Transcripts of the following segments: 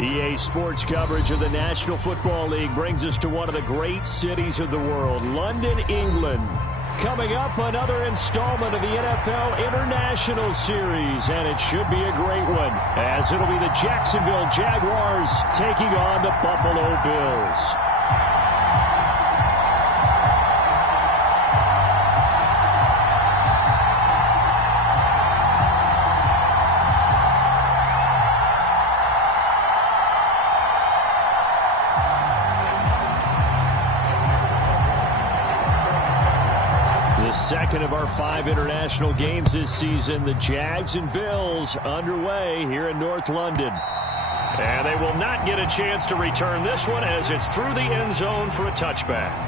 EA Sports coverage of the National Football League brings us to one of the great cities of the world, London, England. Coming up, another installment of the NFL International Series, and it should be a great one, as it'll be the Jacksonville Jaguars taking on the Buffalo Bills. Second of our 5 international games this season, the Jags and Bills underway here in North London. And they will not get a chance to return this one as it's through the end zone for a touchback.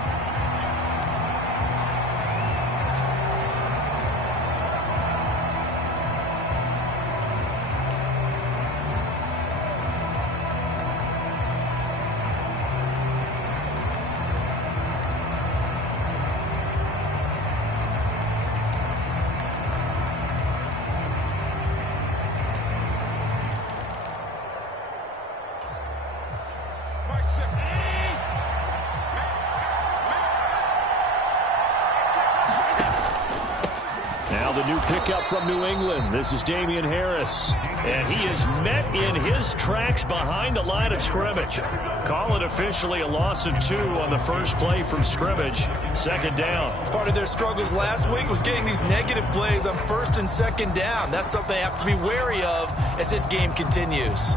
Now the new pickup from New England. This is Damian Harris. And he is met in his tracks behind the line of scrimmage. Call it officially a loss of 2 on the first play from scrimmage. Second down. Part of their struggles last week was getting these negative plays on first and second down. That's something they have to be wary of as this game continues.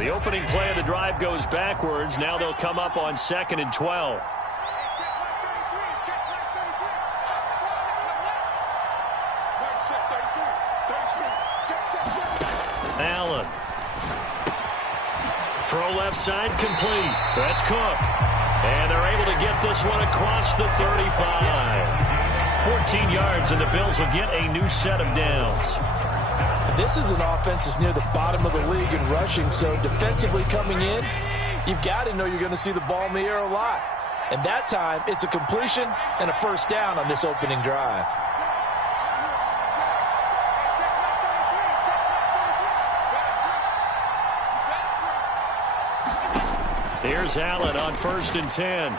The opening play of the drive goes backwards. Now they'll come up on 2nd and 12. Allen. Throw left side complete. That's Cook. And they're able to get this one across the 35. 14 yards, and the Bills will get a new set of downs. This is an offense that's near the bottom of the league in rushing, so defensively coming in, you've got to know you're going to see the ball in the air a lot. And that time, it's a completion and a first down on this opening drive. Here's Allen on 1st and 10.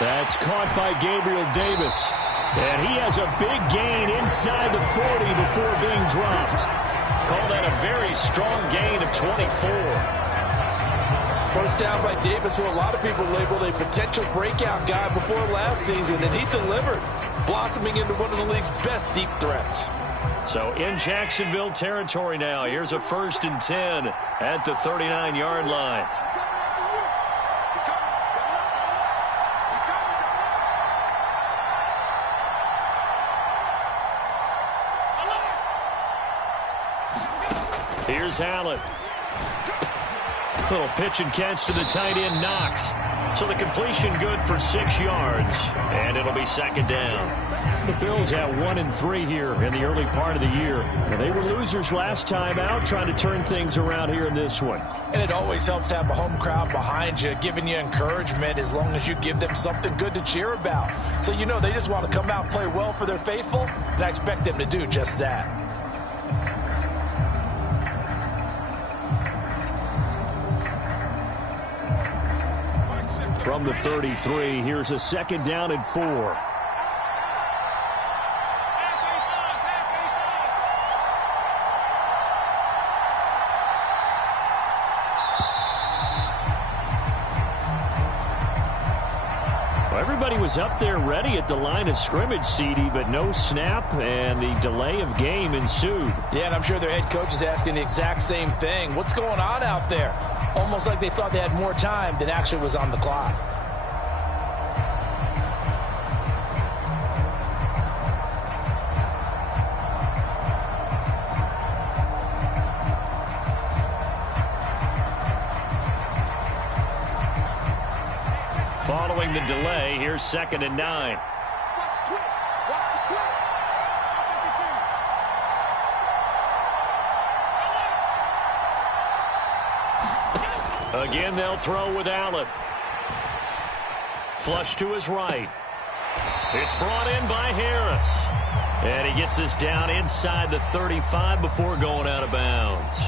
That's caught by Gabriel Davis. And he has a big gain inside the 40 before being dropped. Call that a very strong gain of 24. First down by Davis, who a lot of people labeled a potential breakout guy before last season, and he delivered, blossoming into one of the league's best deep threats. So in Jacksonville territory now, here's a 1st and 10 at the 39-yard line. Here's Allen. Little pitch and catch to the tight end, Knox. So the completion good for 6 yards, and it'll be 2nd down. The Bills have 1-3 here in the early part of the year. And they were losers last time out, trying to turn things around here in this one. And it always helps to have a home crowd behind you, giving you encouragement as long as you give them something good to cheer about. So you know they just want to come out and play well for their faithful, and I expect them to do just that. From the 33, here's a 2nd down and 4. Everybody was up there ready at the line of scrimmage, CD, but no snap, and the delay of game ensued. Yeah, and I'm sure their head coach is asking the exact same thing. What's going on out there? Almost like they thought they had more time than actually was on the clock. Following the delay, here's 2nd and 9. Again, they'll throw with Allen. Flush to his right. It's brought in by Harris. And he gets this down inside the 35 before going out of bounds.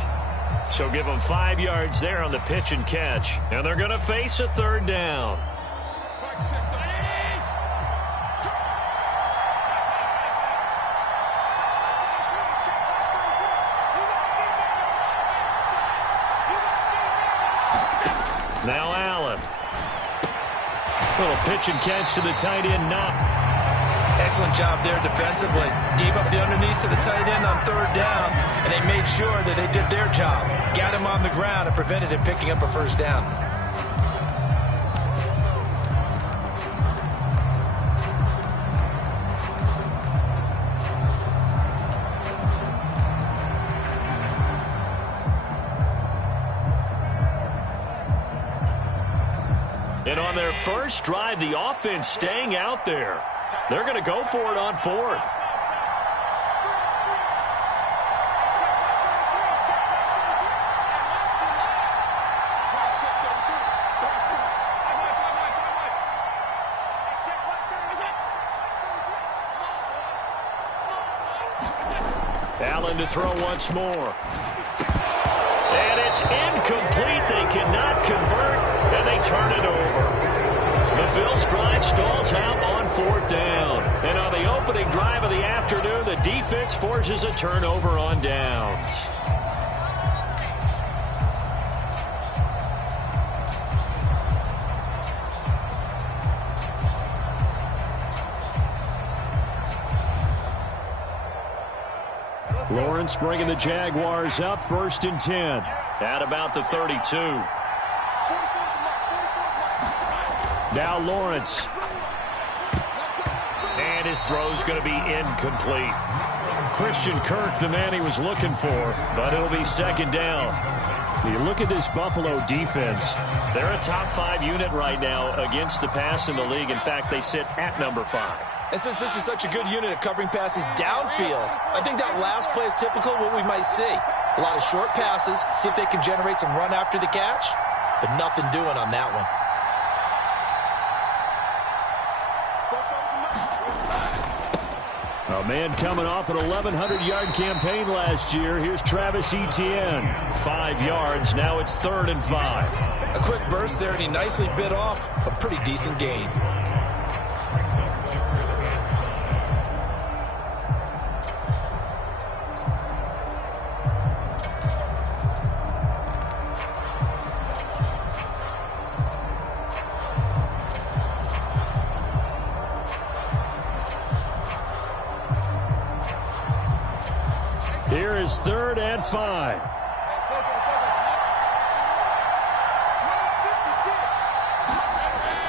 So give them 5 yards there on the pitch and catch. And they're going to face a third down. Now Allen. Little pitch and catch to the tight end, Knopp. Excellent job there defensively. Gave up the underneath to the tight end on third down, and they made sure that they did their job. Got him on the ground and prevented him picking up a first down. And on their first drive, the offense staying out there. They're going to go for it on fourth. Allen to throw once more. And it's incomplete. They cannot convert, and they turn it over. The Bills' drive stalls out on fourth down. And on the opening drive of the afternoon, the defense forces a turnover on downs. Lawrence bringing the Jaguars up, 1st and 10 at about the 32. Now Lawrence. And his throw's going to be incomplete. Christian Kirk, the man he was looking for, but it'll be 2nd down. You look at this Buffalo defense. They're a top 5 unit right now against the pass in the league. In fact, they sit at number 5. And since this is such a good unit at covering passes downfield, I think that last play is typical of what we might see. A lot of short passes, see if they can generate some run after the catch, but nothing doing on that one. A man coming off an 1,100-yard campaign last year. Here's Travis Etienne. 5 yards. Now it's 3rd and 5. A quick burst there, and he nicely bit off a pretty decent gain. Here is 3rd and 5.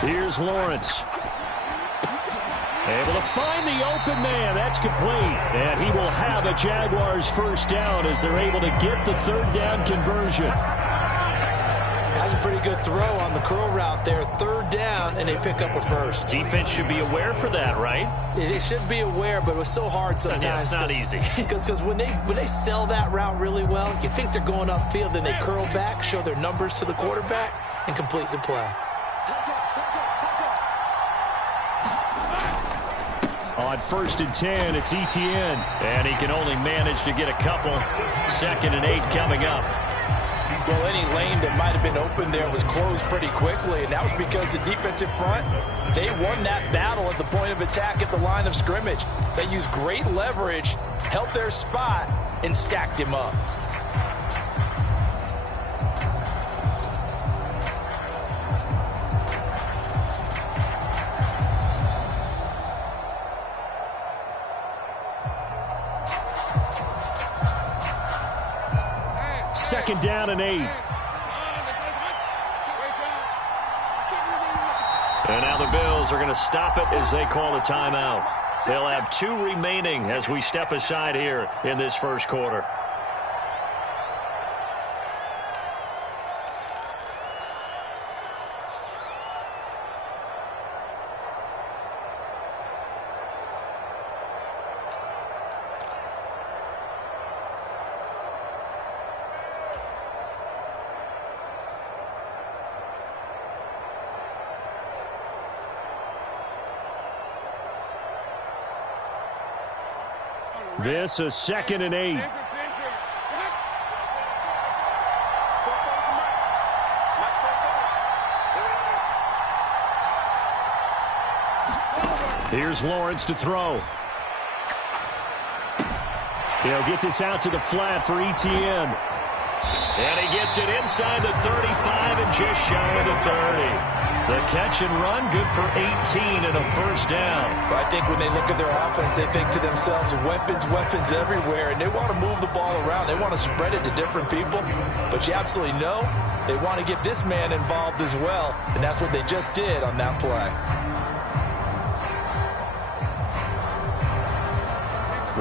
Here's Lawrence. Able to find the open man. That's complete. And he will have a Jaguars first down as they're able to get the 3rd down conversion. Has a pretty good throw on the curl route there. 3rd down, and they pick up a first. Defense should be aware for that, right? They should be aware, but it was so hard sometimes. Yeah, it's not easy. Because when they sell that route really well, you think they're going upfield, then they curl back, show their numbers to the quarterback, and complete the play. On 1st and 10, it's Etienne. And he can only manage to get a couple. 2nd and 8 coming up. Well, any lane that might have been open there was closed pretty quickly, and that was because the defensive front, they won that battle at the point of attack at the line of scrimmage. They used great leverage, held their spot, and stacked him up. Second down and 8. And now the Bills are going to stop it as they call a timeout. They'll have 2 remaining as we step aside here in this first quarter. This a 2nd and 8. Here's Lawrence to throw. He'll get this out to the flat for Etienne. And he gets it inside the 35 and just shy of the 30. The catch and run, good for 18 and a first down. I think when they look at their offense, they think to themselves, weapons everywhere, and they want to move the ball around. They want to spread it to different people, but you absolutely know they want to get this man involved as well, and that's what they just did on that play.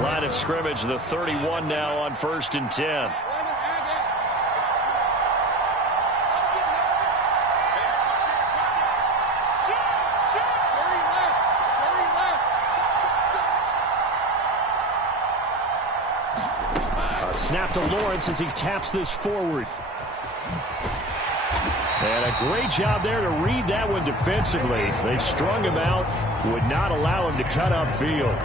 Line of scrimmage, the 31 now on 1st and 10. Snap to Lawrence as he taps this forward. And a great job there to read that one defensively. They strung him out, would not allow him to cut upfield.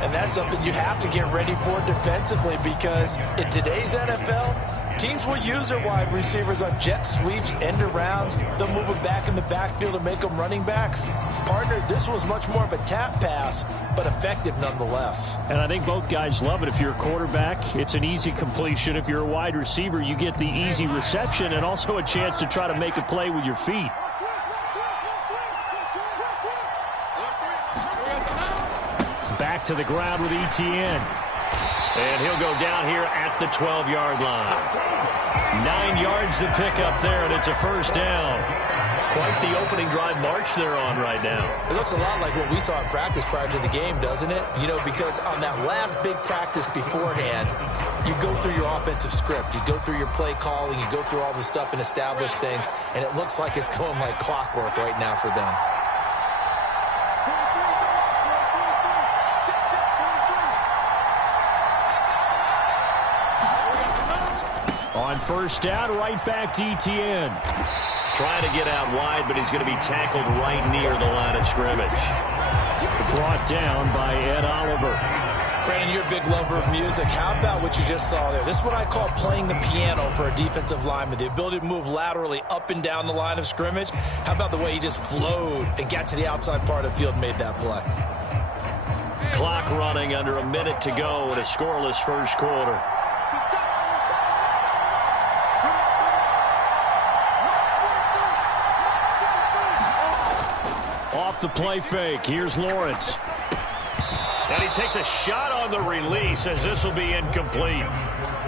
And that's something you have to get ready for defensively, because in today's NFL, teams will use their wide receivers on jet sweeps, end arounds. They'll move them back in the backfield and make them running backs. Partner, this was much more of a tap pass, but effective nonetheless. And I think both guys love it. If you're a quarterback, it's an easy completion. If you're a wide receiver, you get the easy reception and also a chance to try to make a play with your feet. Back to the ground with Etienne. And he'll go down here at the 12-yard line. 9 yards to pick up there, and it's a first down. Quite the opening drive march they're on right now. It looks a lot like what we saw in practice prior to the game, doesn't it? You know, because on that last big practice beforehand, you go through your offensive script. You go through your play calling. You go through all the stuff and establish things. And it looks like it's going like clockwork right now for them. On first down, right back to Etienne. Trying to get out wide, but he's going to be tackled right near the line of scrimmage. Brought down by Ed Oliver. Brandon, you're a big lover of music. How about what you just saw there? This is what I call playing the piano for a defensive lineman. The ability to move laterally up and down the line of scrimmage. How about the way he just flowed and got to the outside part of the field and made that play? Clock running, under a minute to go in a scoreless first quarter. Off the play fake. Here's Lawrence. And he takes a shot on the release as this will be incomplete.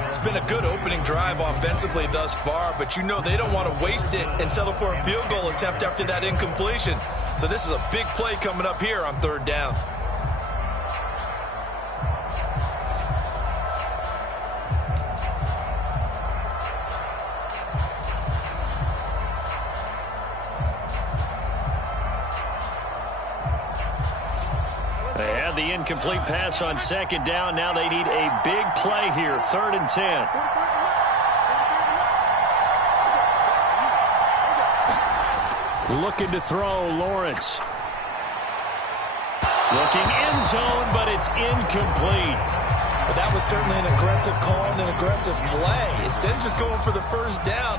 It's been a good opening drive offensively thus far, but you know they don't want to waste it and settle for a field goal attempt after that incompletion. So this is a big play coming up here on 3rd down. They had the incomplete pass on 2nd down. Now they need a big play here, 3rd and 10. Looking to throw, Lawrence. Looking end zone, but it's incomplete. But that was certainly an aggressive call and an aggressive play. Instead of just going for the first down,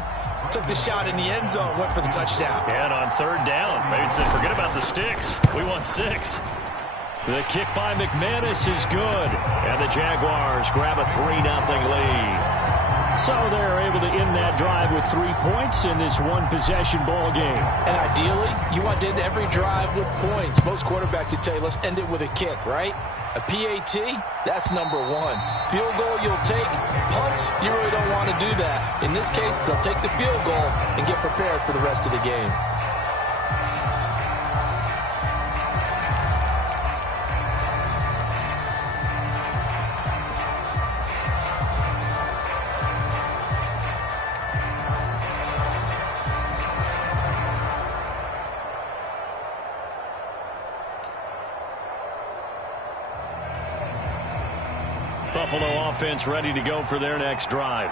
took the shot in the end zone, went for the touchdown. And on 3rd down, maybe said, forget about the sticks. We want 6. The kick by McManus is good. And the Jaguars grab a 3-0 lead. So they're able to end that drive with 3 points in this one-possession ball game. And ideally, you want to end every drive with points. Most quarterbacks would tell you, let's end it with a kick, right? A PAT, that's number 1. Field goal you'll take. Punts, you really don't want to do that. In this case, they'll take the field goal and get prepared for the rest of the game. Buffalo offense ready to go for their next drive.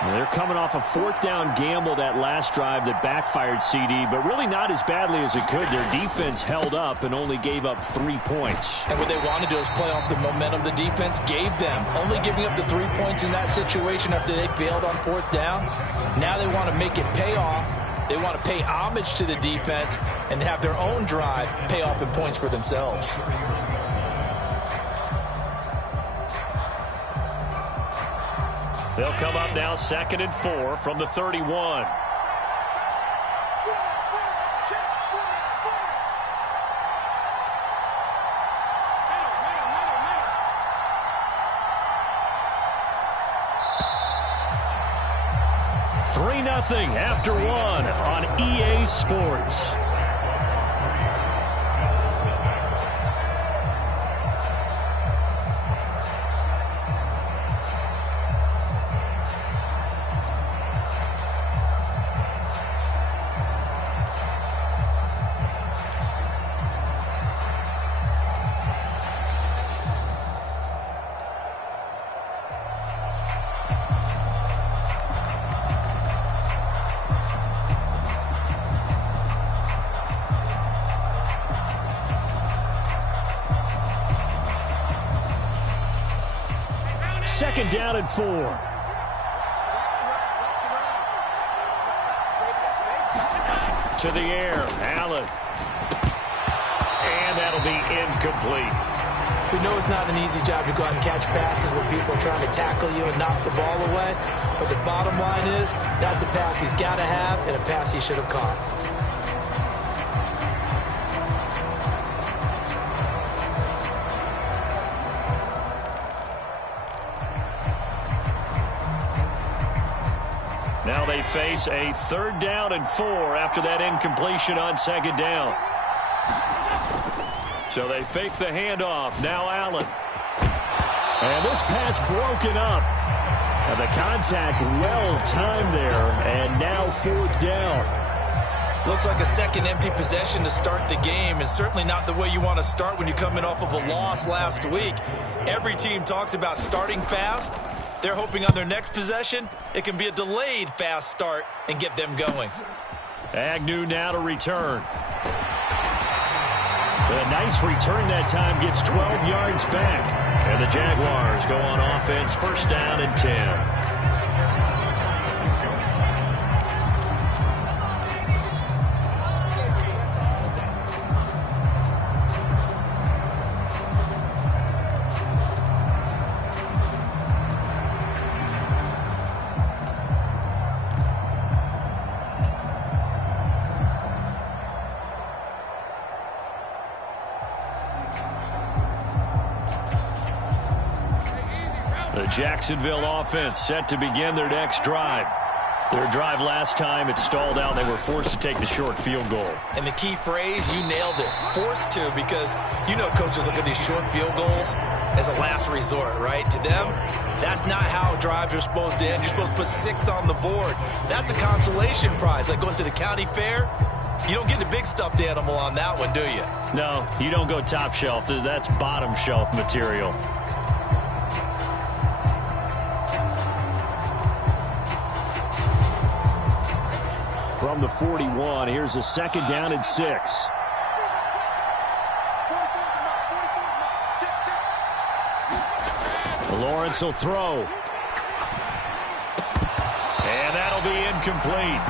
They're coming off a fourth down gamble that last drive that backfired, CD, but really not as badly as it could. Their defense held up and only gave up 3 points. And what they wanted to do is play off the momentum the defense gave them. Only giving up the 3 points in that situation after they failed on fourth down. Now they want to make it pay off. They want to pay homage to the defense and have their own drive pay off in points for themselves. They'll come up now 2nd and 4 from the 31. Nothing after one on EA Sports. Second down and 4. To the air, Allen. And that'll be incomplete. We know it's not an easy job to go out and catch passes when people are trying to tackle you and knock the ball away. But the bottom line is, that's a pass he's got to have and a pass he should have caught. Now they face a 3rd down and 4 after that incompletion on 2nd down. So they fake the handoff. Now Allen. And this pass broken up. And the contact well timed there. And now 4th down. Looks like a second empty possession to start the game, and certainly not the way you want to start when you're coming off of a loss last week. Every team talks about starting fast. They're hoping on their next possession, it can be a delayed fast start and get them going. Agnew now to return. A nice return that time, gets 12 yards back. And the Jaguars go on offense, 1st down and 10. The Jacksonville offense set to begin their next drive. Their drive last time, it stalled out. They were forced to take the short field goal. And the key phrase, you nailed it, forced to, because you know coaches look at these short field goals as a last resort, right? To them, that's not how drives are supposed to end. You're supposed to put 6 on the board. That's a consolation prize, like going to the county fair. You don't get the big stuffed animal on that one, do you? No, you don't go top shelf. That's bottom shelf material. From the 41, here's a 2nd down and 6. Lawrence will throw. And that'll be incomplete.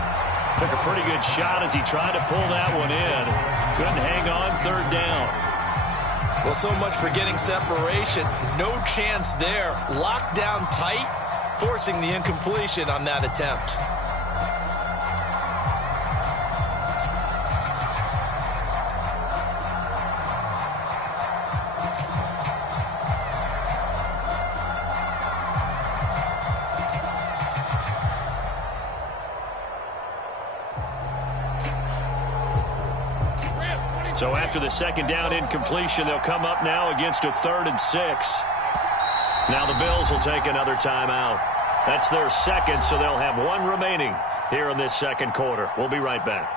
Took a pretty good shot as he tried to pull that one in. Couldn't hang on, 3rd down. Well, so much for getting separation. No chance there. Locked down tight, forcing the incompletion on that attempt. So after the 2nd down incompletion, they'll come up now against a 3rd and 6. Now the Bills will take another timeout. That's their 2nd, so they'll have 1 remaining here in this 2nd quarter. We'll be right back.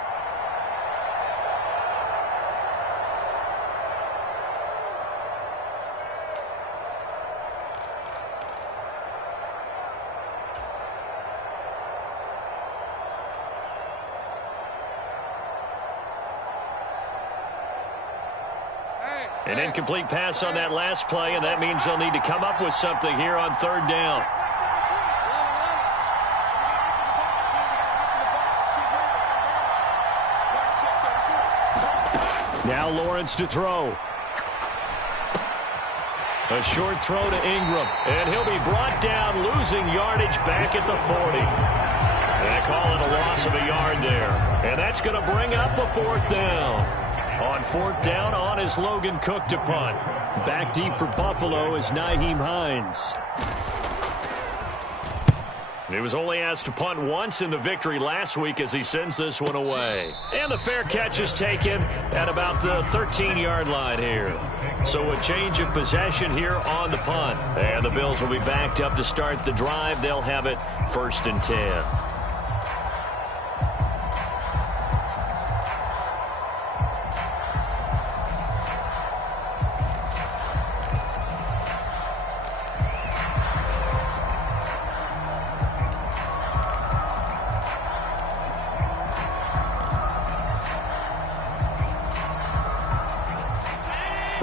An incomplete pass on that last play, and that means they'll need to come up with something here on third down. Now Lawrence to throw. A short throw to Ingram, and he'll be brought down, losing yardage back at the 40. They call it a loss of a yard there, and that's going to bring up a fourth down. On fourth down, on is Logan Cook to punt. Back deep for Buffalo is Nyheim Hines. He was only asked to punt once in the victory last week as he sends this one away. And the fair catch is taken at about the 13-yard line here. So a change of possession here on the punt. And the Bills will be backed up to start the drive. They'll have it 1st and 10.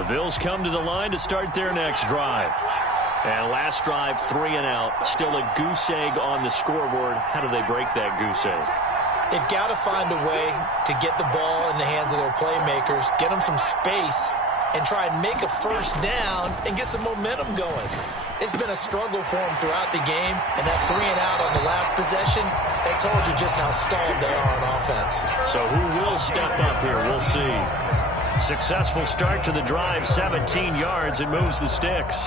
Bills come to the line to start their next drive. And last drive, 3 and out. Still a goose egg on the scoreboard. How do they break that goose egg? They've got to find a way to get the ball in the hands of their playmakers, get them some space, and try and make a first down and get some momentum going. It's been a struggle for them throughout the game, and that 3 and out on the last possession, that told you just how stalled they are on offense. So who will step up here? We'll see. Successful start to the drive, 17 yards, and moves the sticks.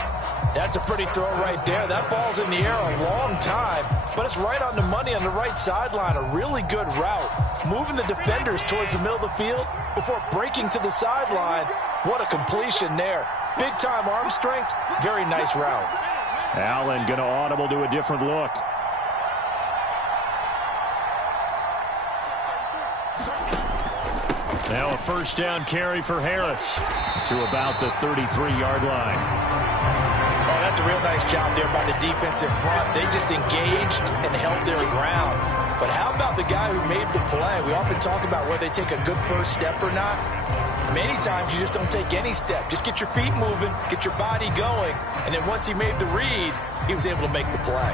That's a pretty throw right there. That ball's in the air a long time, but it's right on the money on the right sideline. A really good route. Moving the defenders towards the middle of the field before breaking to the sideline. What a completion there. Big-time arm strength. Very nice route. Allen going to audible to a different look. Now a first down carry for Harris to about the 33-yard line. Oh, that's a real nice job there by the defensive front. They just engaged and held their ground. But how about the guy who made the play? We often talk about whether they take a good first step or not. Many times you just don't take any step. Just get your feet moving, get your body going, and then once he made the read, he was able to make the play.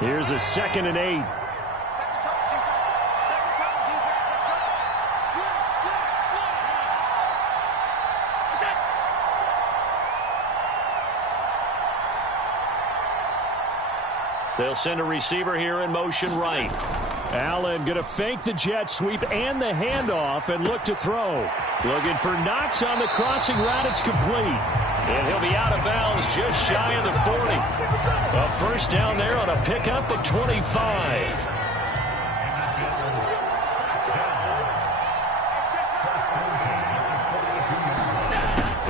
Here's a 2nd and 8. They'll send a receiver here in motion right. Allen going to fake the jet sweep and the handoff and look to throw. Looking for Knox on the crossing route. It's complete. And he'll be out of bounds just shy of the 40. A first down there on a pickup of 25.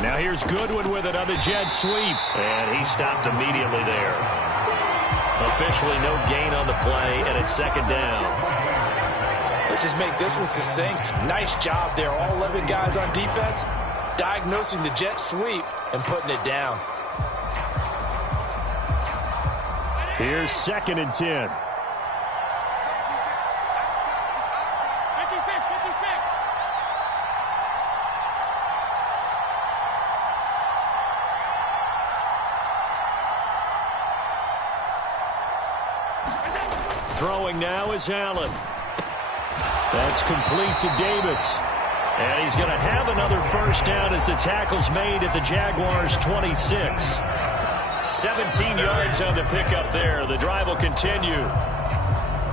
Now here's Goodwin with it on the jet sweep. And he stopped immediately there. Officially no gain on the play, and it's 2nd down. Let's just make this one succinct. Nice job there. All 11 guys on defense diagnosing the jet sweep and putting it down. Here's 2nd and 10. Throwing now is Allen. That's complete to Davis. And he's going to have another first down as the tackle's made at the Jaguars' 26. 17 yards on the pickup there. The drive will continue.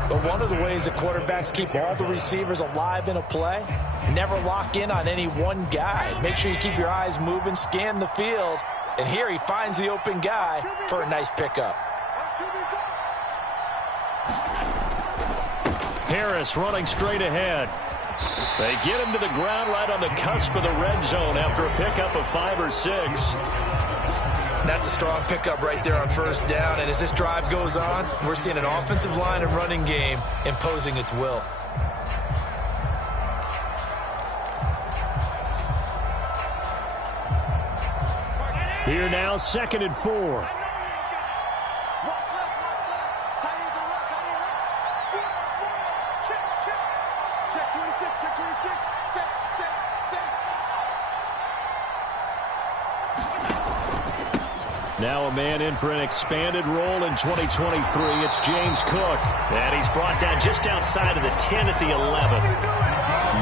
But one of the ways that quarterbacks keep all the receivers alive in a play, never lock in on any one guy. Make sure you keep your eyes moving, scan the field. And here he finds the open guy for a nice pickup. Harris running straight ahead. They get him to the ground right on the cusp of the red zone after a pickup of 5 or 6. That's a strong pickup right there on first down. And as this drive goes on, we're seeing an offensive line and running game imposing its will. Here now, 2nd and 4. Now a man in for an expanded role in 2023. It's James Cook. And he's brought down just outside of the 10 at the 11.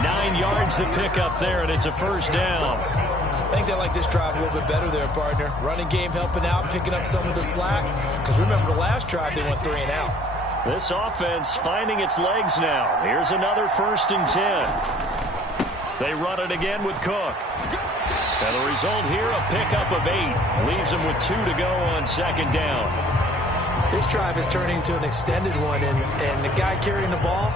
9 yards to pick up there, and it's a first down. I think they like this drive a little bit better there, partner. Running game helping out, picking up some of the slack. Because remember, the last drive they went 3 and out. This offense finding its legs now. Here's another 1st and 10. They run it again with Cook. And the result here, a pickup of 8. Leaves them with 2 to go on 2nd down. This drive is turning into an extended one, and the guy carrying the ball,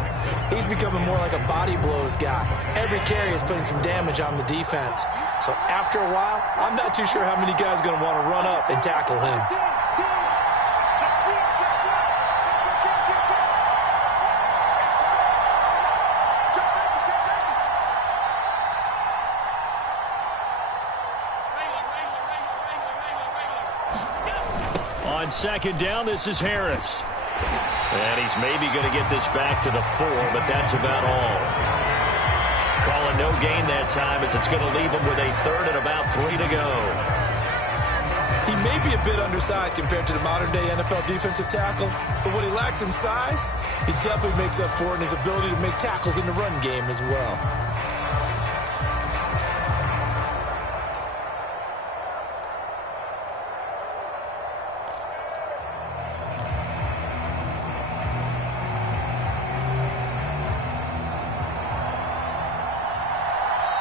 he's becoming more like a body blows guy. Every carry is putting some damage on the defense. So after a while, I'm not too sure how many guys are going to want to run up and tackle him. On 2nd down, this is Harris. And he's maybe going to get this back to the 4, but that's about all. Calling no gain that time as it's going to leave him with a 3rd and about 3 to go. He may be a bit undersized compared to the modern-day NFL defensive tackle, but what he lacks in size, he definitely makes up for it in his ability to make tackles in the run game as well.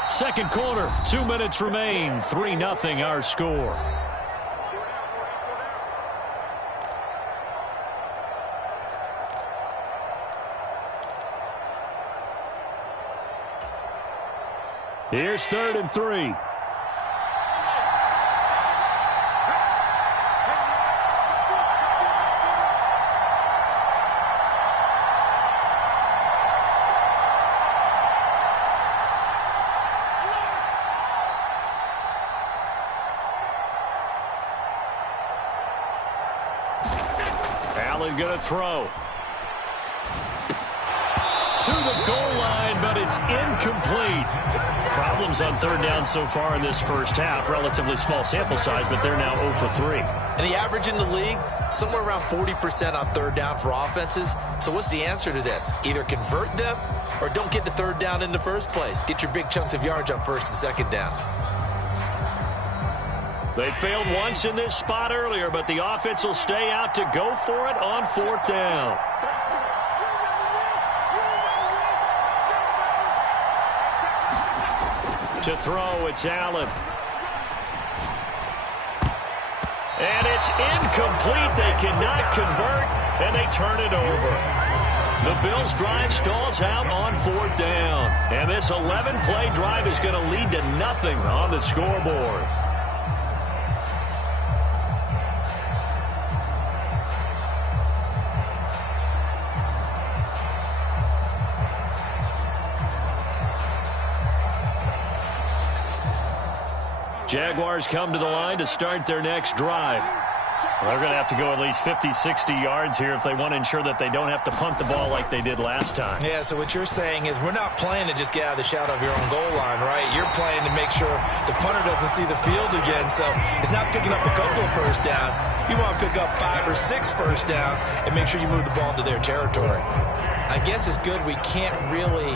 Second quarter, 2 minutes remain. 3-0 our score. Here's 3rd and 3. Allen going to throw. To the goal line, but it's incomplete. Problems on 3rd down so far in this first half. Relatively small sample size, but they're now 0 for 3. And the average in the league, somewhere around 40% on 3rd down for offenses. So what's the answer to this? Either convert them or don't get to 3rd down in the first place. Get your big chunks of yards on 1st and 2nd down. They failed once in this spot earlier, but the offense will stay out to go for it on 4th down. To throw, it's Allen. And it's incomplete. They cannot convert, and they turn it over. The Bills' drive stalls out on 4th down. And this 11-play drive is going to lead to nothing on the scoreboard. Jaguars come to the line to start their next drive. They're going to have to go at least 50, 60 yards here if they want to ensure that they don't have to punt the ball like they did last time. Yeah, so what you're saying is we're not playing to just get out of the shadow of your own goal line, right? You're playing to make sure the punter doesn't see the field again. So it's not picking up a couple of first downs. You want to pick up 5 or 6 first downs and make sure you move the ball into their territory. I guess it's good we can't really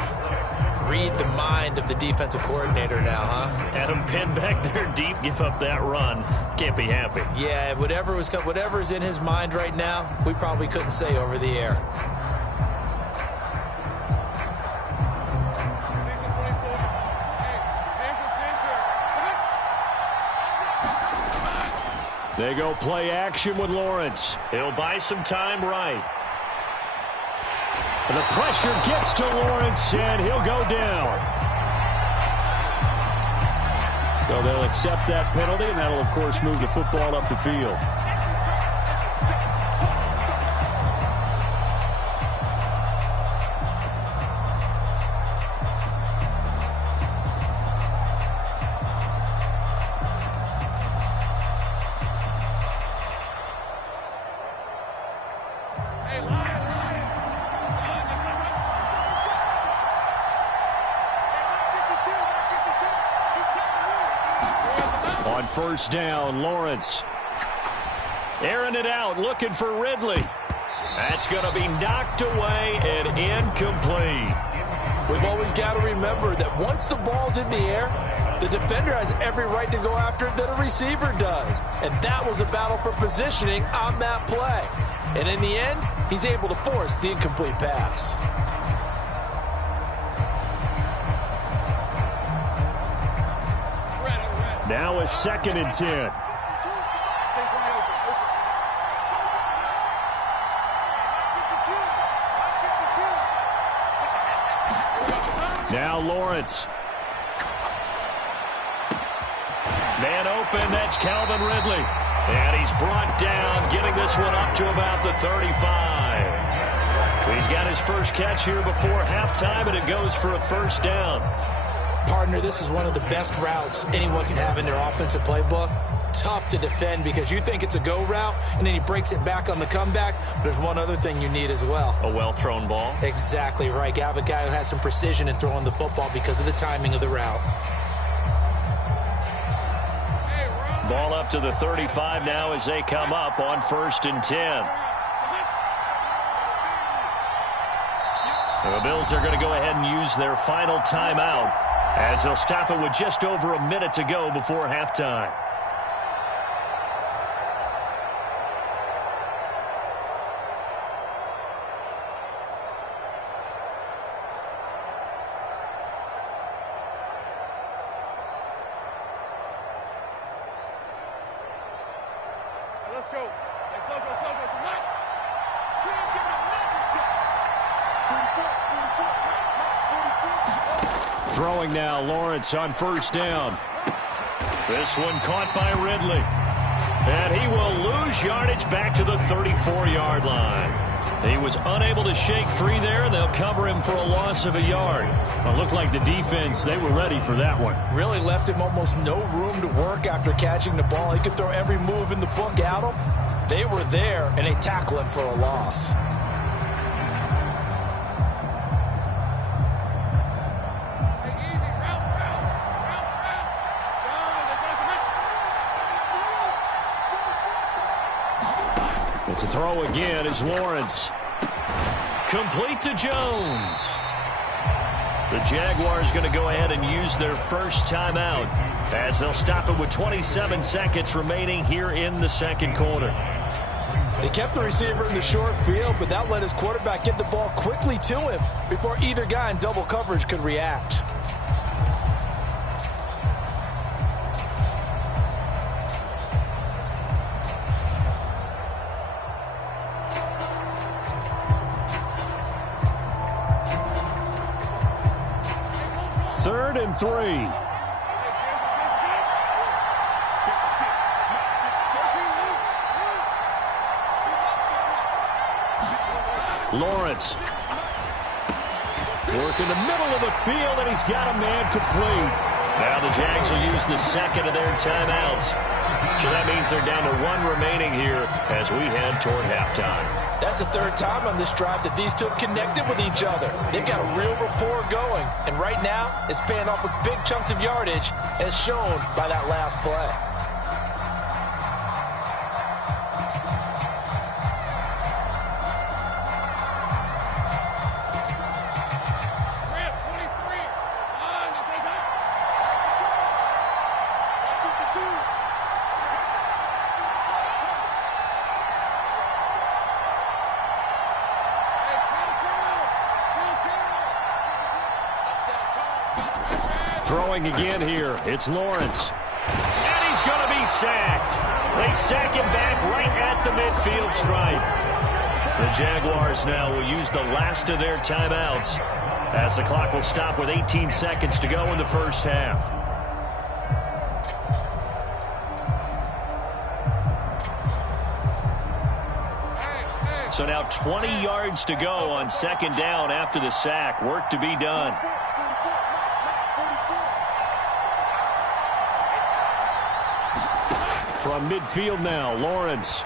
read the mind of the defensive coordinator now, huh? Had him pinned back there deep, give up that run. Can't be happy. Yeah, whatever is in his mind right now, we probably couldn't say over the air. They go play action with Lawrence. He'll buy some time right. The pressure gets to Lawrence, and he'll go down. So they'll accept that penalty, and that'll, of course, move the football up the field. On 1st down, Lawrence. Airing it out, looking for Ridley. That's going to be knocked away and incomplete. We've always got to remember that once the ball's in the air, the defender has every right to go after it that a receiver does. And that was a battle for positioning on that play. And in the end, he's able to force the incomplete pass. Now a 2nd and 10. Now Lawrence. Man open, that's Calvin Ridley. And he's brought down, getting this one up to about the 35. He's got his first catch here before halftime, and it goes for a first down. Partner, this is one of the best routes anyone can have in their offensive playbook. Tough to defend because you think it's a go route, and then he breaks it back on the comeback. But there's one other thing you need as well. A well-thrown ball. Exactly right. You have a guy who has some precision in throwing the football because of the timing of the route. Ball up to the 35 now as they come up on 1st and 10. The Bills are going to go ahead and use their final timeout as they'll stop it with just over a minute to go before halftime. Let's go. Let's go. Throwing now, Lawrence on 1st down. This one caught by Ridley. And he will lose yardage back to the 34-yard line. He was unable to shake free there, and they'll cover him for a loss of a yard. It looked like the defense, they were ready for that one. Really left him almost no room to work after catching the ball. He could throw every move in the book at him. They were there, and they tackle him for a loss. To throw again is Lawrence. Complete to Jones. The Jaguars going to go ahead and use their first timeout as they'll stop it with 27 seconds remaining here in the 2nd quarter. They kept the receiver in the short field, but that let his quarterback get the ball quickly to him before either guy in double coverage could react. Third and 3. Lawrence. Work in the middle of the field, and he's got a man complete. Now the Jags will use the 2nd of their timeouts. So that means they're down to 1 remaining here as we head toward halftime. That's the 3rd time on this drive that these two have connected with each other. They've got a real rapport going. And right now, it's paying off with big chunks of yardage, as shown by that last play. Throwing again here, it's Lawrence. And he's going to be sacked. They sack him back right at the midfield stripe. The Jaguars now will use the last of their timeouts as the clock will stop with 18 seconds to go in the first half. So now 20 yards to go on 2nd down after the sack. Work to be done. From midfield now, Lawrence.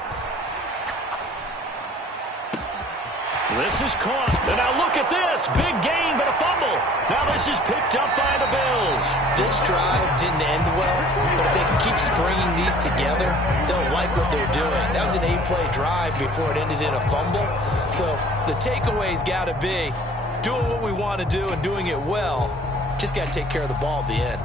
This is caught. And now look at this. Big gain, but a fumble. Now this is picked up by the Bills. This drive didn't end well, but if they can keep stringing these together, they'll like what they're doing. That was an 8-play drive before it ended in a fumble. So the takeaway's got to be doing what we want to do and doing it well. Just got to take care of the ball at the end.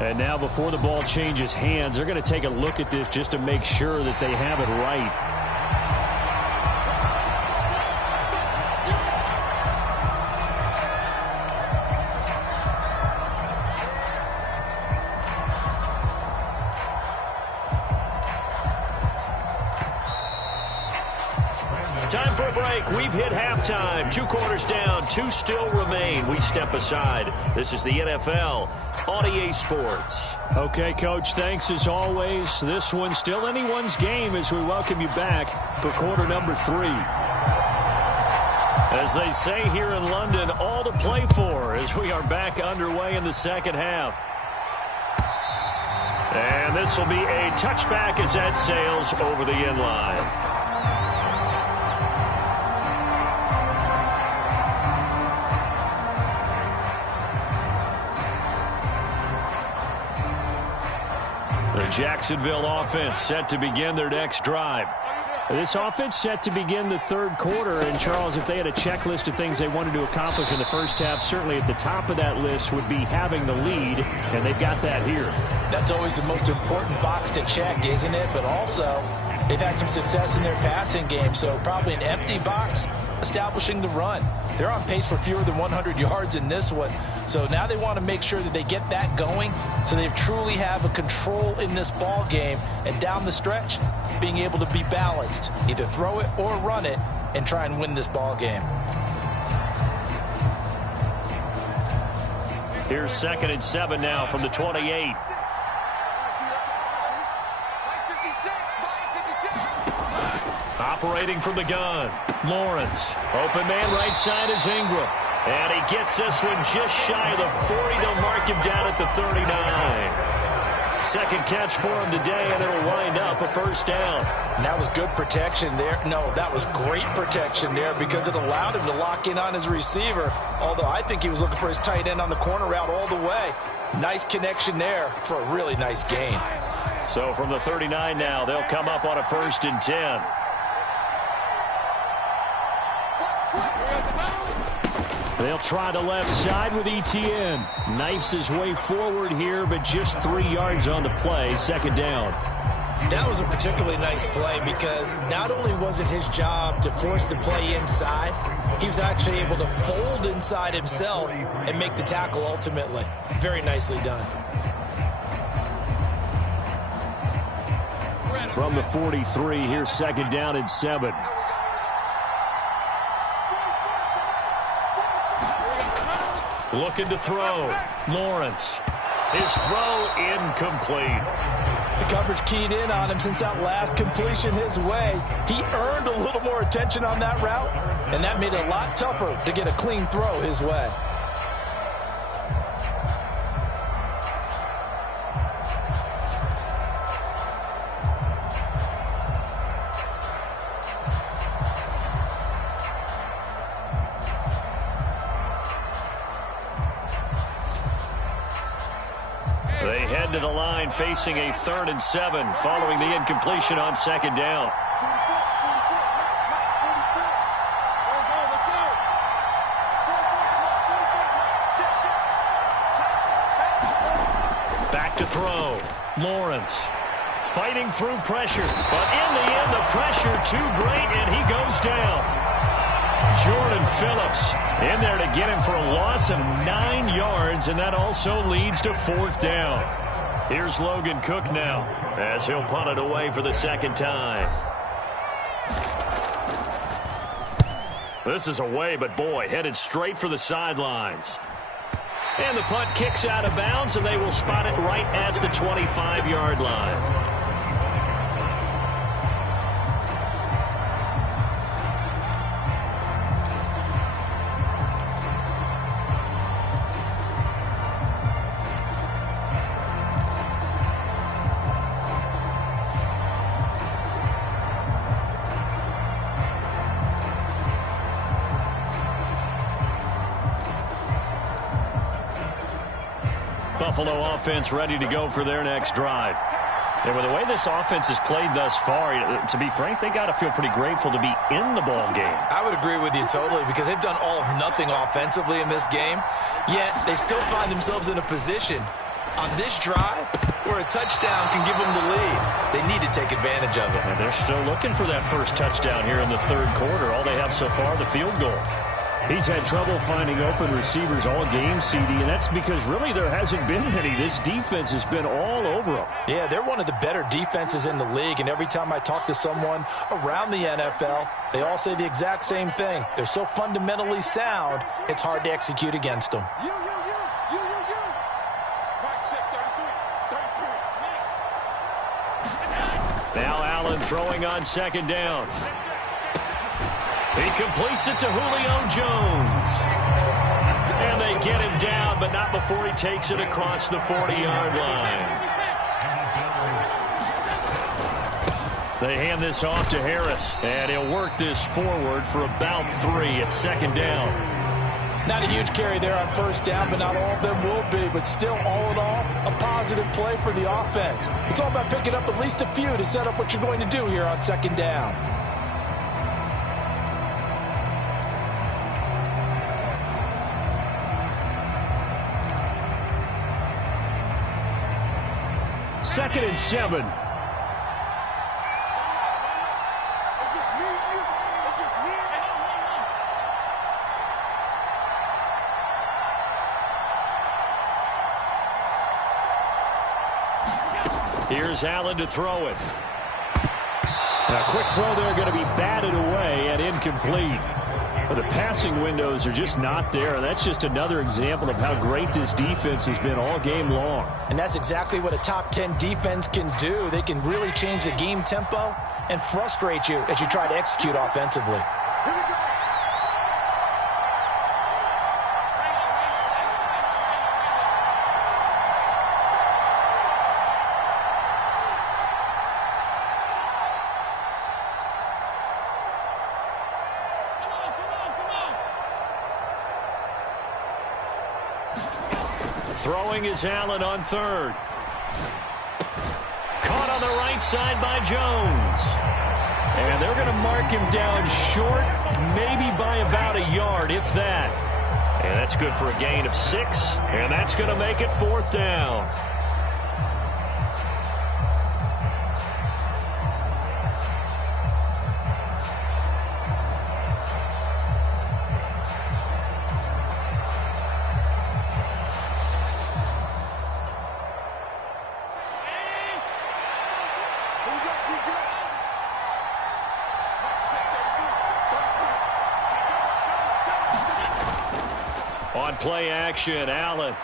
And now before the ball changes hands, they're going to take a look at this just to make sure that they have it right. Time for a break. We've hit halftime. 2 quarters down. 2 still remain. We step aside. This is the NFL on EA Sports. Okay, Coach, thanks as always. This one's still anyone's game as we welcome you back for quarter number 3. As they say here in London, all to play for as we are back underway in the second half. And this will be a touchback as that sails over the end line. The Jacksonville offense set to begin their next drive. This offense set to begin the third quarter. And, Charles, if they had a checklist of things they wanted to accomplish in the first half, certainly at the top of that list would be having the lead, and they've got that here. That's always the most important box to check, isn't it? But also, they've had some success in their passing game, so probably an empty box establishing the run. They're on pace for fewer than 100 yards in this one. So now they want to make sure that they get that going so they truly have a control in this ball game. And down the stretch, being able to be balanced, either throw it or run it, and try and win this ball game. Here's 2nd and 7 now from the 28. Operating from the gun, Lawrence. Open man right side is Ingram. And he gets this one just shy of the 40. They'll mark him down at the 39. Second catch for him today, and it'll wind up a first down. And that was good protection there. No, that was great protection there because it allowed him to lock in on his receiver, although I think he was looking for his tight end on the corner route all the way. Nice connection there for a really nice gain. So from the 39 now, they'll come up on a 1st and 10. They'll try the left side with Etienne. Knifes his way forward here, but just 3 yards on the play. 2nd down. That was a particularly nice play because not only was it his job to force the play inside, he was actually able to fold inside himself and make the tackle ultimately. Very nicely done. From the 43, here's 2nd down and 7. Looking to throw. Lawrence. His throw incomplete. The coverage keyed in on him since that last completion his way. He earned a little more attention on that route, and that made it a lot tougher to get a clean throw his way. They head to the line facing a 3rd and 7 following the incompletion on 2nd down. Back to throw. Lawrence fighting through pressure, but in the end the pressure too great and he goes down. Jordan Phillips in there to get him for a loss of 9 yards, and that also leads to 4th down. Here's Logan Cook now as he'll punt it away for the 2nd time. This is away, but boy, headed straight for the sidelines. And the punt kicks out of bounds, and they will spot it right at the 25-yard line. Buffalo offense ready to go for their next drive. And with the way this offense has played thus far, to be frank, they got to feel pretty grateful to be in the ball game. I would agree with you totally because they've done all of nothing offensively in this game, yet they still find themselves in a position on this drive where a touchdown can give them the lead. They need to take advantage of it. And they're still looking for that first touchdown here in the third quarter. All they have so far, the field goal. He's had trouble finding open receivers all game, CD, and that's because really there hasn't been many. This defense has been all over them. Yeah, they're one of the better defenses in the league, and every time I talk to someone around the NFL, they all say the exact same thing. They're so fundamentally sound, it's hard to execute against them. Now Allen throwing on second down. He completes it to Julio Jones. And they get him down, but not before he takes it across the 40-yard line. They hand this off to Harris, and he'll work this forward for about 3 at second down. Not a huge carry there on first down, but not all of them will be. But still, all in all, a positive play for the offense. It's all about picking up at least a few to set up what you're going to do here on second down. Second and 7. Here's Allen to throw it. A quick throw there going to be batted away and incomplete. But the passing windows are just not there, and that's just another example of how great this defense has been all game long. And that's exactly what a top 10 defense can do. They can really change the game tempo and frustrate you as you try to execute offensively. Throwing is Allen on third. Caught on the right side by Jones. And they're going to mark him down short, maybe by about a yard, if that. And that's good for a gain of 6. And that's going to make it fourth down. On play action, Allen.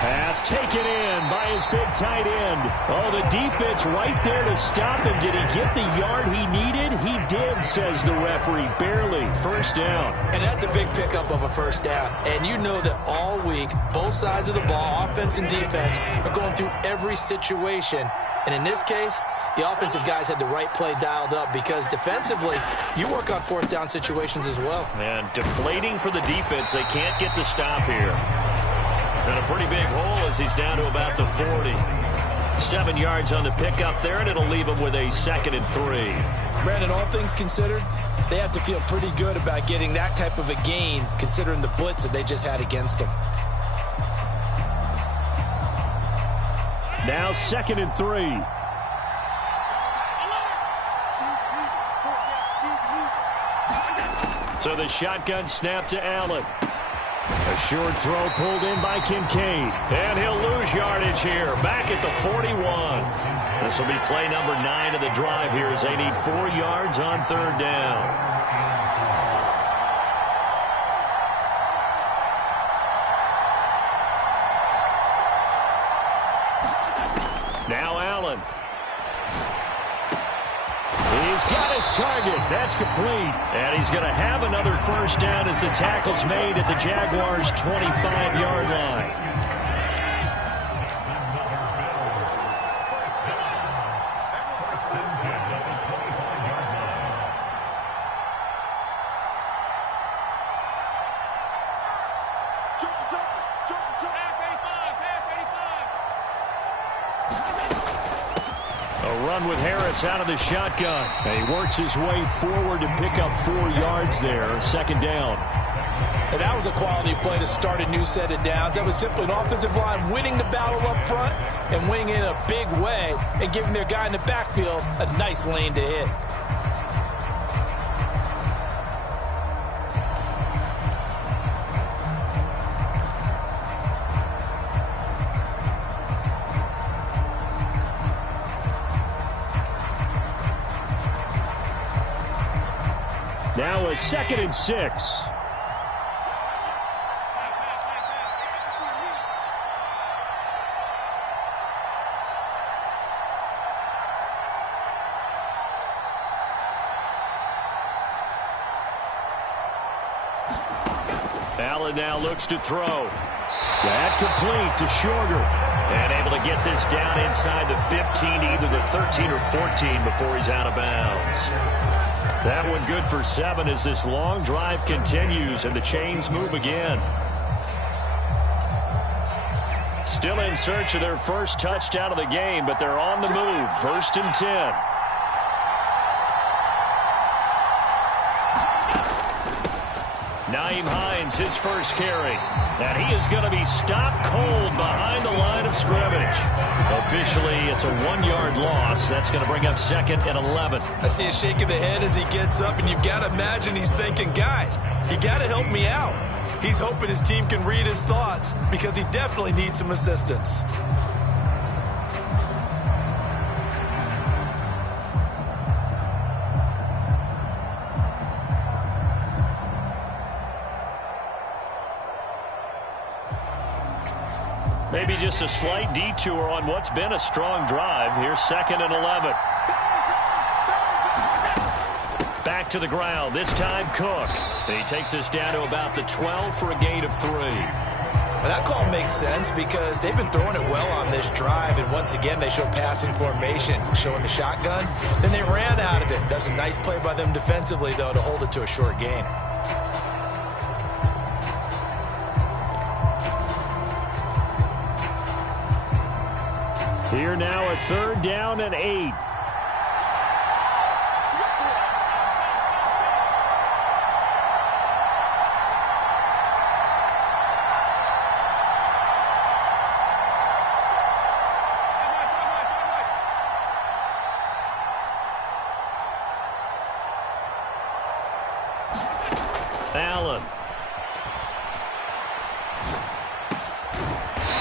Pass taken in by his big tight end. Oh, the defense right there to stop him. Did he get the yard he needed? He did, says the referee. Barely. First down. And that's a big pickup of a first down. And you know that all week, both sides of the ball, offense and defense, are going through every situation. And in this case, the offensive guys had the right play dialed up because defensively, you work on fourth down situations as well. And deflating for the defense. They can't get the stop here. And a pretty big hole as he's down to about the 40. 7 yards on the pickup there, and it'll leave him with a 2nd and 3. Brandon, all things considered, they have to feel pretty good about getting that type of a gain considering the blitz that they just had against them. Now 2nd and 3. So the shotgun snap to Allen. A short throw pulled in by Kincaid. And he'll lose yardage here. Back at the 41. This will be play number 9 of the drive here as they need 4 yards on third down. Now Allen. He's got his target. That's complete. And he's going to have another first down as the tackle's made at the Jaguars' 25-yard line. A run with Harris out of the shotgun. And he works his way forward to pick up 4 yards there. Second down. And that was a quality play to start a new set of downs. That was simply an offensive line winning the battle up front and winning in a big way and giving their guy in the backfield a nice lane to hit. Now a 2nd and 6. Allen now looks to throw. That complete to Shorter. And able to get this down inside the 15, either the 13 or 14 before he's out of bounds. That one good for 7 as this long drive continues and the chains move again. Still in search of their first touchdown of the game, but they're on the move. 1st and 10. Nyheim Hines, his first carry. And he is going to be stopped cold behind the line of scrimmage. Officially, it's a 1-yard loss. That's going to bring up 2nd and 11. I see a shake of the head as he gets up, and you've got to imagine he's thinking, guys, you got to help me out. He's hoping his team can read his thoughts because he definitely needs some assistance. Maybe just a slight detour on what's been a strong drive. Here's 2nd and 11. Back to the ground. This time Cook. And he takes us down to about the 12 for a gain of 3. Well, that call makes sense because they've been throwing it well on this drive, and once again they show passing formation, showing the shotgun. Then they ran out of it. That's a nice play by them defensively, though, to hold it to a short gain. Here now a 3rd down and 8. Allen.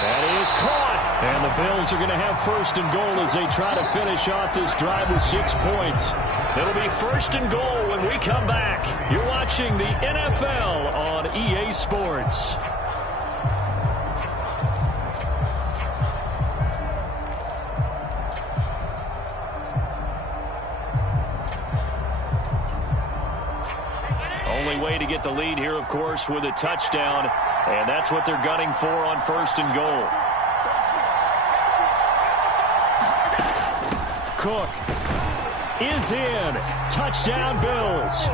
That is caught. And the Bills are going to have 1st and goal as they try to finish off this drive with 6 points. It'll be 1st and goal when we come back. You're watching the NFL on EA Sports. Only way to get the lead here, of course, with a touchdown. And that's what they're gunning for on 1st and goal. Cook is in. Touchdown, Bills.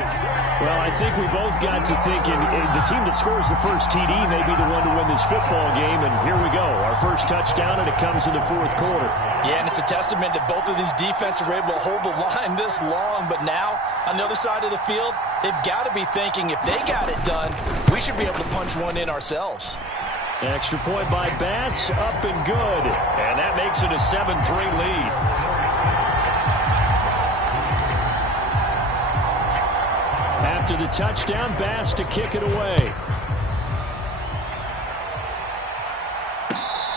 Well, I think we both got to thinking the team that scores the first TD may be the one to win this football game, and here we go. Our first touchdown, and it comes in the 4th quarter. Yeah, and it's a testament that both of these defenses are able to hold the line this long, but now, on the other side of the field, they've got to be thinking if they got it done, we should be able to punch one in ourselves. Extra point by Bass, up and good, and that makes it a 7-3 lead. After the touchdown, Bass to kick it away.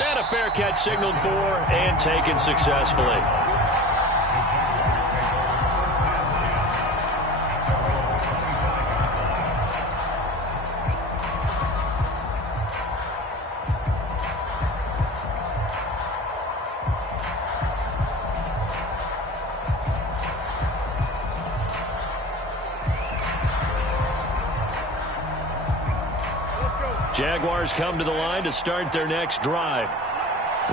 And a fair catch signaled for and taken successfully. Jaguars come to the line to start their next drive.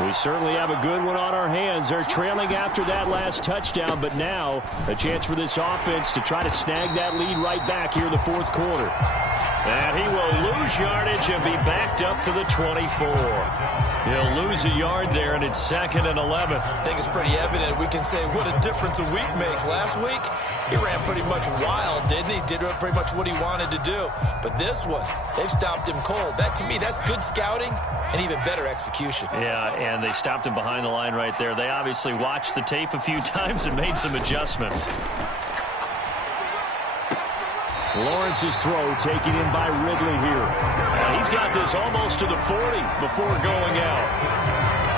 We certainly have a good one on our hands. They're trailing after that last touchdown, but now a chance for this offense to try to snag that lead right back here in the 4th quarter. And he will lose yardage and be backed up to the 24. He'll lose lose a yard there, and it's 2nd and 11. I think it's pretty evident. We can say what a difference a week makes. Last week, he ran pretty much wild, didn't he? Did pretty much what he wanted to do. But this one, they've stopped him cold. That, to me, that's good scouting and even better execution. Yeah, and they stopped him behind the line right there. They obviously watched the tape a few times and made some adjustments. Lawrence's throw taken in by Ridley here. And he's got this almost to the 40 before going out.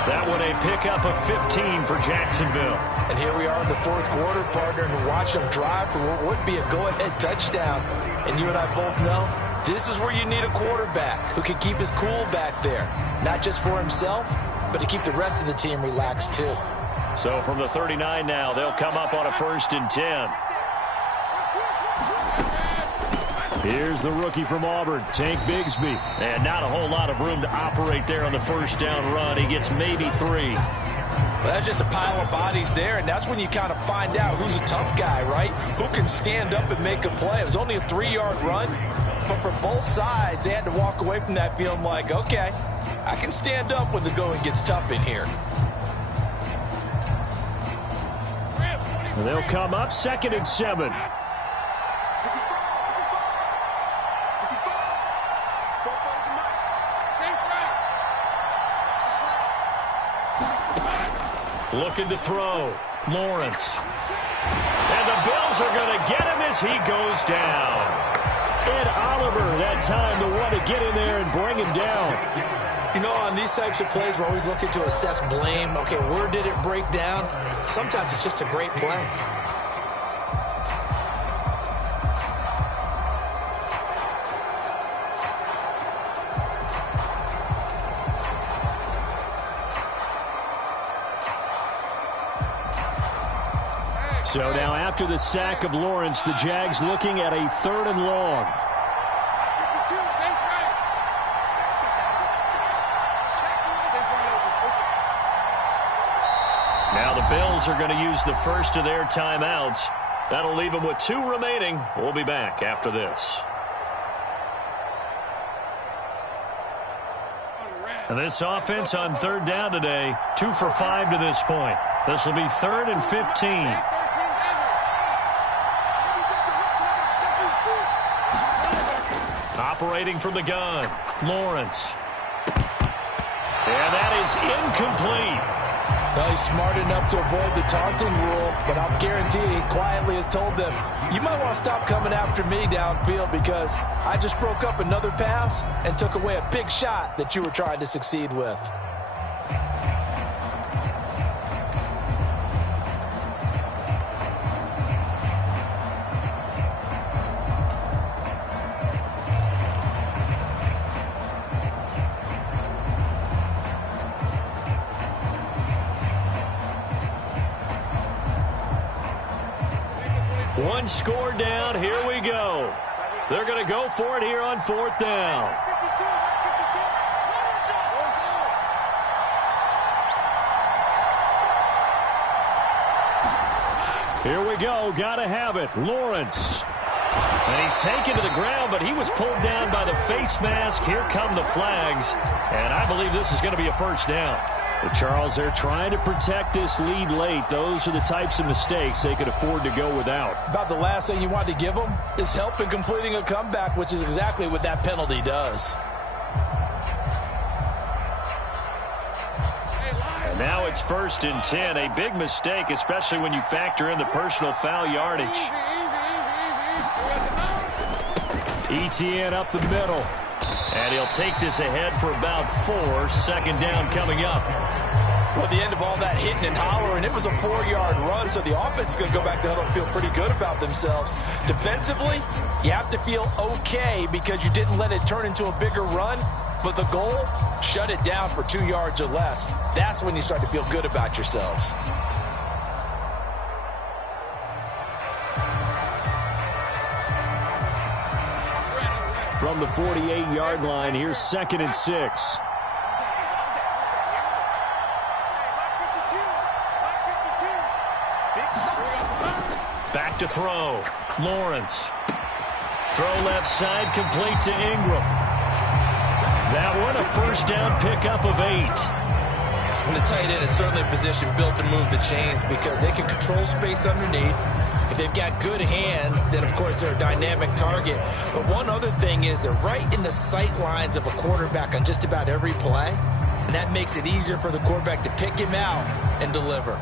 That one a pickup of 15 for Jacksonville. And here we are in the 4th quarter, partner, and watch them drive for what would be a go-ahead touchdown. And you and I both know this is where you need a quarterback who can keep his cool back there. Not just for himself, but to keep the rest of the team relaxed too. So from the 39 now, they'll come up on a 1st and 10. Here's the rookie from Auburn, Tank Bigsby. And not a whole lot of room to operate there on the 1st down run. He gets maybe 3. Well, that's just a pile of bodies there, and that's when you kind of find out who's a tough guy, right? Who can stand up and make a play. It was only a 3-yard run, but for both sides, they had to walk away from that feeling like, okay, I can stand up when the going gets tough in here. And they'll come up 2nd and 7. Looking to throw. Lawrence. And the Bills are going to get him as he goes down. Ed Oliver, that time the one to get in there and bring him down. You know, on these types of plays, we're always looking to assess blame. Okay, where did it break down? Sometimes it's just a great play. So now after the sack of Lawrence, the Jags looking at a 3rd and long. Now the Bills are going to use the first of their timeouts. That'll leave them with 2 remaining. We'll be back after this. And this offense on 3rd down today, 2 for 5 to this point. This will be 3rd and 15. Operating from the gun, Lawrence. And that is incomplete. Well, he's smart enough to avoid the taunting rule, but I'm guaranteed he quietly has told them, you might want to stop coming after me downfield because I just broke up another pass and took away a big shot that you were trying to succeed with. One score down. Here we go. They're going to go for it here on 4th down. Here we go. Got to have it. Lawrence. And he's taken to the ground, but he was pulled down by the face mask. Here come the flags. And I believe this is going to be a 1st down. But Charles, they're trying to protect this lead late. Those are the types of mistakes they could afford to go without. About the last thing you want to give them is help in completing a comeback, which is exactly what that penalty does. And now it's 1st and 10. A big mistake, especially when you factor in the personal foul yardage. Etienne up the middle. And he'll take this ahead for about 4. 2nd down coming up. Well, at the end of all that hitting and hollering, it was a 4-yard run, so the offense is going to go back to the huddle and feel pretty good about themselves. Defensively, you have to feel okay because you didn't let it turn into a bigger run, but the goal, shut it down for 2 yards or less. That's when you start to feel good about yourselves. From the 48-yard line, here's 2nd and 6. Back to throw. Lawrence. Throw left side, complete to Ingram. That one, a 1st down pickup of 8. And the tight end is certainly a position built to move the chains because they can control space underneath. If they've got good hands, then, of course, they're a dynamic target. But one other thing is they're right in the sight lines of a quarterback on just about every play, and that makes it easier for the quarterback to pick him out and deliver.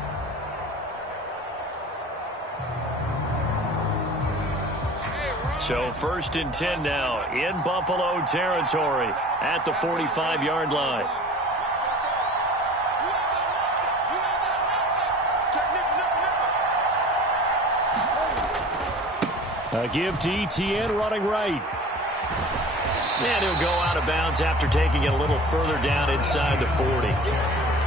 So 1st and 10 now in Buffalo territory at the 45-yard line. A give to Etienne running right. And he'll go out of bounds after taking it a little further down inside the 40.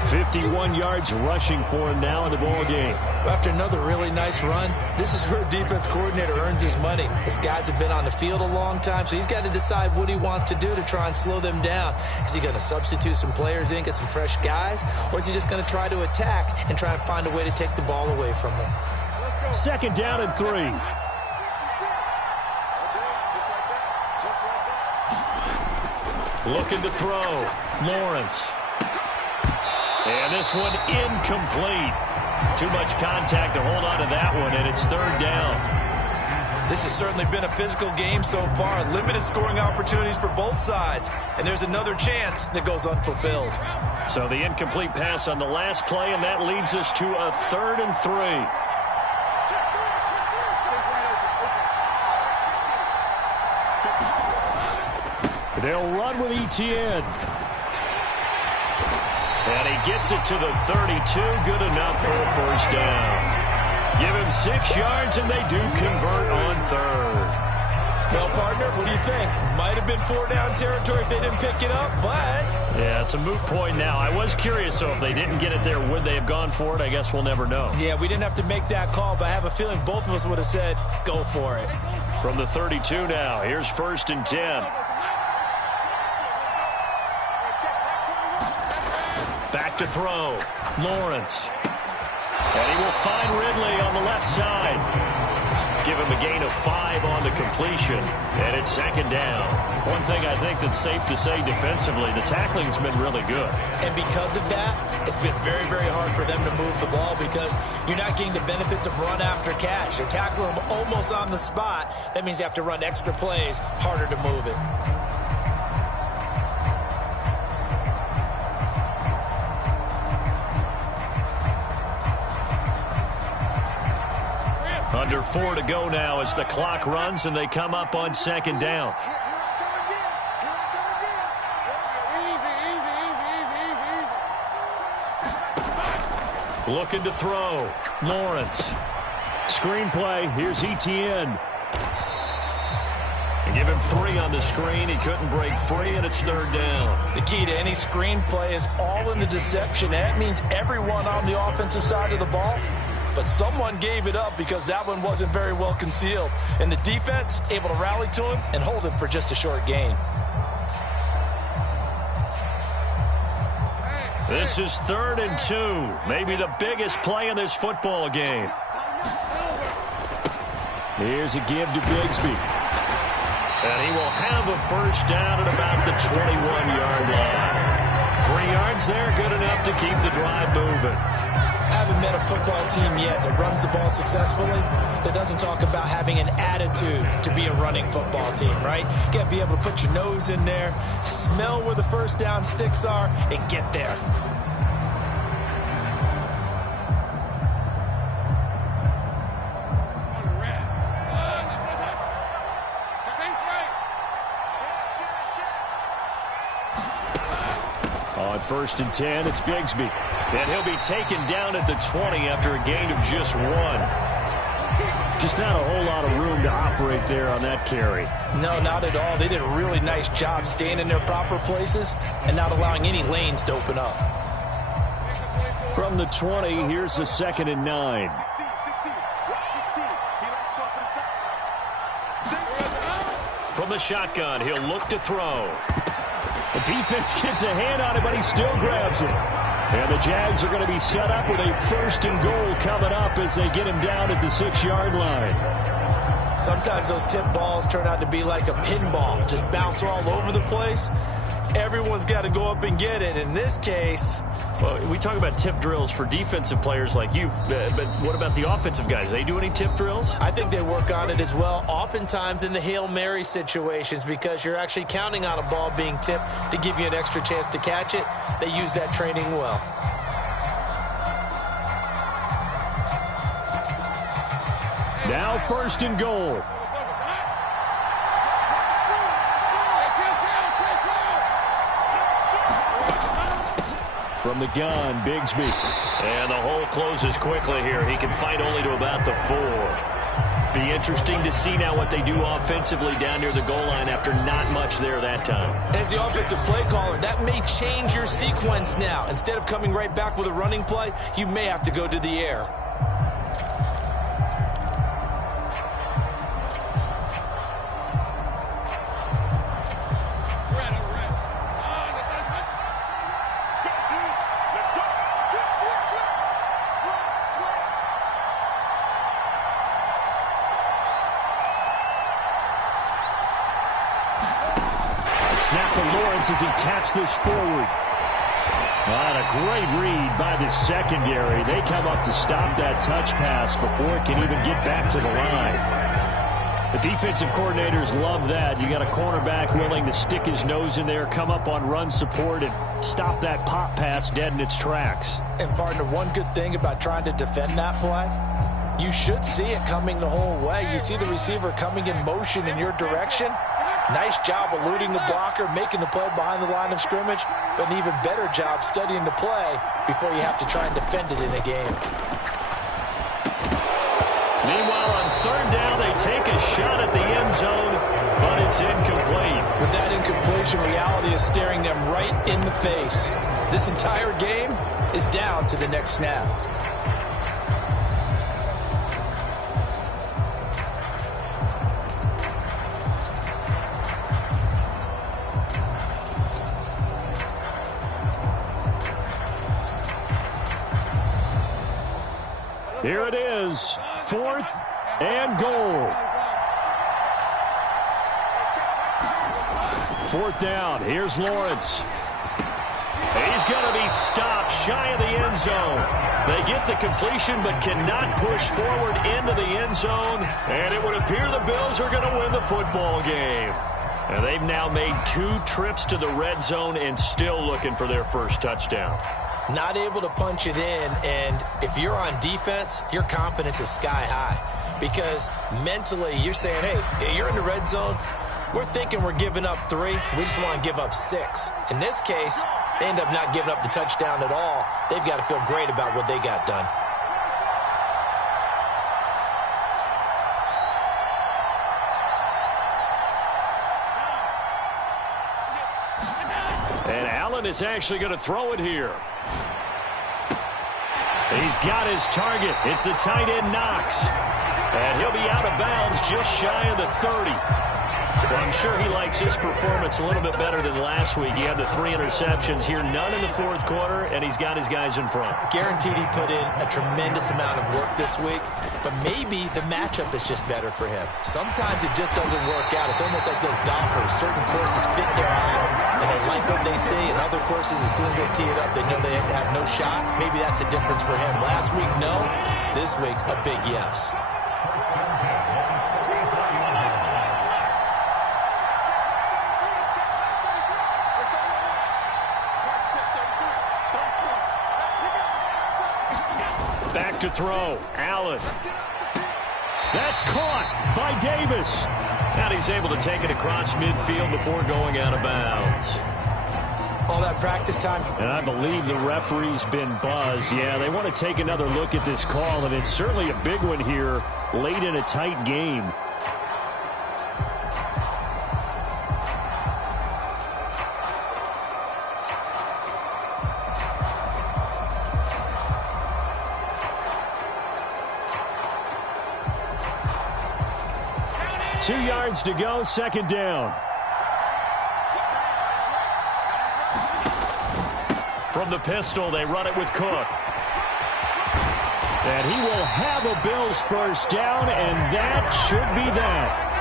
51 yards rushing for him now in the ball game. After another really nice run, this is where a defense coordinator earns his money. These guys have been on the field a long time, so he's got to decide what he wants to do to try and slow them down. Is he going to substitute some players in, get some fresh guys, or is he just going to try to attack and try and find a way to take the ball away from them? 2nd down and 3. Looking to throw. Lawrence. And this one incomplete. Too much contact to hold on to that one, and it's 3rd down. This has certainly been a physical game so far. Limited scoring opportunities for both sides. And there's another chance that goes unfulfilled. So the incomplete pass on the last play, and that leads us to a 3rd and 3. They'll run with Etienne. And he gets it to the 32. Good enough for a 1st down. Give him 6 yards, and they do convert on 3rd. Well, partner, what do you think? Might have been 4-down territory if they didn't pick it up, but... Yeah, it's a moot point now. I was curious, so if they didn't get it there, would they have gone for it? I guess we'll never know. Yeah, we didn't have to make that call, but I have a feeling both of us would have said, go for it. From the 32 now, here's 1st and 10. Back to throw. Lawrence. And he will find Ridley on the left side. Give him a gain of 5 on the completion. And it's 2nd down. One thing I think that's safe to say defensively, the tackling's been really good. And because of that, it's been very, very hard for them to move the ball because you're not getting the benefits of run after catch. They're tackling them almost on the spot. That means you have to run extra plays, harder to move it. Under 4 to go now as the clock runs and they come up on 2nd down. Looking to throw. Lawrence. Screen play. Here's Etienne. And give him 3 on the screen. He couldn't break free, and it's 3rd down. The key to any screen play is all in the deception. That means everyone on the offensive side of the ball. But someone gave it up because that one wasn't very well concealed. And the defense able to rally to him and hold him for just a short gain. This is 3rd and 2. Maybe the biggest play in this football game. Here's a give to Bigsby. And he will have a 1st down at about the 21-yard line. 3 yards there, good enough to keep the drive moving. I haven't met a football team yet that runs the ball successfully that doesn't talk about having an attitude to be a running football team, right? You got to be able to put your nose in there, smell where the 1st down sticks are, and get there. On 1st and 10, it's Bigsby. And he'll be taken down at the 20 after a gain of just 1. Just not a whole lot of room to operate there on that carry. No, not at all. They did a really nice job staying in their proper places and not allowing any lanes to open up. From the 20, here's the 2nd and 9. From the shotgun, he'll look to throw. The defense gets a hand on it, but he still grabs it. And the Jags are going to be set up with a 1st and goal coming up as they get him down at the 6-yard line. Sometimes those tip balls turn out to be like a pinball, just bounce all over the place. everyone's got to go up and get it. In this case... Well, we talk about tip drills for defensive players like you, but what about the offensive guys? They do any tip drills? I think they work on it as well, oftentimes in the Hail Mary situations, because you're actually counting on a ball being tipped to give you an extra chance to catch it. They use that training well. Now 1st and goal. From the gun, Bigsby. And the hole closes quickly here. He can fight only to about the 4. Be interesting to see now what they do offensively down near the goal line after not much there that time. As the offensive play caller, that may change your sequence now. Instead of coming right back with a running play, you may have to go to the air. Snap to Lawrence as he taps this forward. And a great read by the secondary. They come up to stop that touch pass before it can even get back to the line. The defensive coordinators love that. You got a cornerback willing to stick his nose in there, come up on run support, and stop that pop pass dead in its tracks. And, partner, one good thing about trying to defend that play, you should see it coming the whole way. You see the receiver coming in motion in your direction. Nice job eluding the blocker, making the play behind the line of scrimmage, but an even better job studying the play before you have to try and defend it in a game. Meanwhile, on 3rd down, they take a shot at the end zone, but it's incomplete. With that incompletion, reality is staring them right in the face. This entire game is down to the next snap. Here it is, 4th and goal. 4th down, here's Lawrence. He's going to be stopped shy of the end zone. They get the completion but cannot push forward into the end zone, and it would appear the Bills are going to win the football game. And they've now made 2 trips to the red zone and still looking for their first touchdown. Not able to punch it in, and if you're on defense, your confidence is sky high. Because mentally, you're saying, hey, you're in the red zone. We're thinking we're giving up 3. We just want to give up 6. In this case, they end up not giving up the touchdown at all. They've got to feel great about what they got done. And Allen is actually going to throw it here. He's got his target. It's the tight end, Knox. And he'll be out of bounds just shy of the 30. Well, I'm sure he likes his performance a little bit better than last week. He had the 3 interceptions here, none in the 4th quarter, and he's got his guys in front. Guaranteed he put in a tremendous amount of work this week, but maybe the matchup is just better for him. Sometimes it just doesn't work out. It's almost like those golfers. Certain courses fit their eye, and they like what they see, and other courses, as soon as they tee it up, they know they have no shot. Maybe that's the difference for him. Last week, no. This week, a big yes. Back to throw. Allen. That's caught by Davis. And he's able to take it across midfield before going out of bounds. All that practice time. And I believe the referee's been buzzed. Yeah, they want to take another look at this call, and it's certainly a big one here late in a tight game. Two yards to go, 2nd down. From the pistol, they run it with Cook. And he will have a Bills first down, and that should be that.